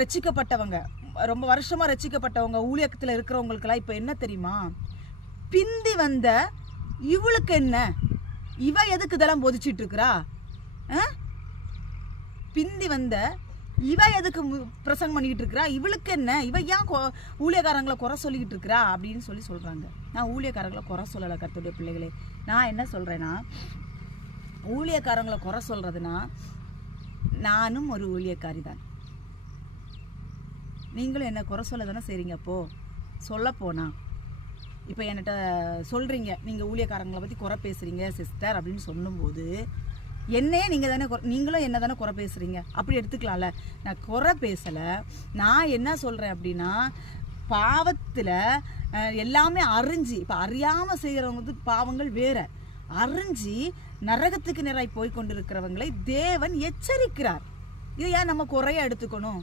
ரட்சிக்கப்பட்டவங்க, ரொம்ப வருஷமா ரட்சிக்கப்பட்டவங்க, ஊழியத்தில் இருக்கிறவங்களுக்கெல்லாம் இப்போ என்ன தெரியுமா, பிந்தி வந்த இவளுக்கு என்ன, இவ எதுக்கு இதெல்லாம் போதிச்சிட்டு இருக்கிறா, பிந்தி வந்த இவ எதுக்கு பிரசங்கம் பண்ணிக்கிட்டு இருக்கிறா, இவளுக்கு என்ன, இவ ஏன் ஊழியக்காரங்களை குறை சொல்லிக்கிட்டு இருக்கிறா அப்படின்னு சொல்றாங்க. நான் ஊழியக்காரங்களை குறை சொல்லலை கர்த்தருடைய பிள்ளைகளே. நான் என்ன சொல்றேன்னா, ஊழியக்காரங்களை குறை சொல்றதுன்னா நானும் ஒரு ஊழியக்காரி தான். நீங்களும் என்ன குறை சொல்ல தானே செய்றீங்க. அப்போ சொல்ல போனா இப்போ என்கிட்ட சொல்றீங்க, நீங்க ஊழியக்காரங்களை பத்தி குறை பேசுறீங்க சிஸ்டர் அப்படின்னு சொல்லும்போது, என்னையே நீங்களும் என்ன தானே குறை பேசுறீங்க, அப்படி எடுத்துக்கலாம்ல. நான் குறை பேசலை. நான் என்ன சொல்றேன் அப்படின்னா, பாவத்தில் எல்லாமே அறிஞ்சு, இப்போ அறியாமல் செய்கிறவங்க பாவங்கள் வேற, அறிஞ்சு நரகத்துக்கு நேராய் போய் கொண்டிருக்கிறவங்களை தேவன் எச்சரிக்கிறார். இதை ஏன் நம்ம குறைய எடுத்துக்கணும்?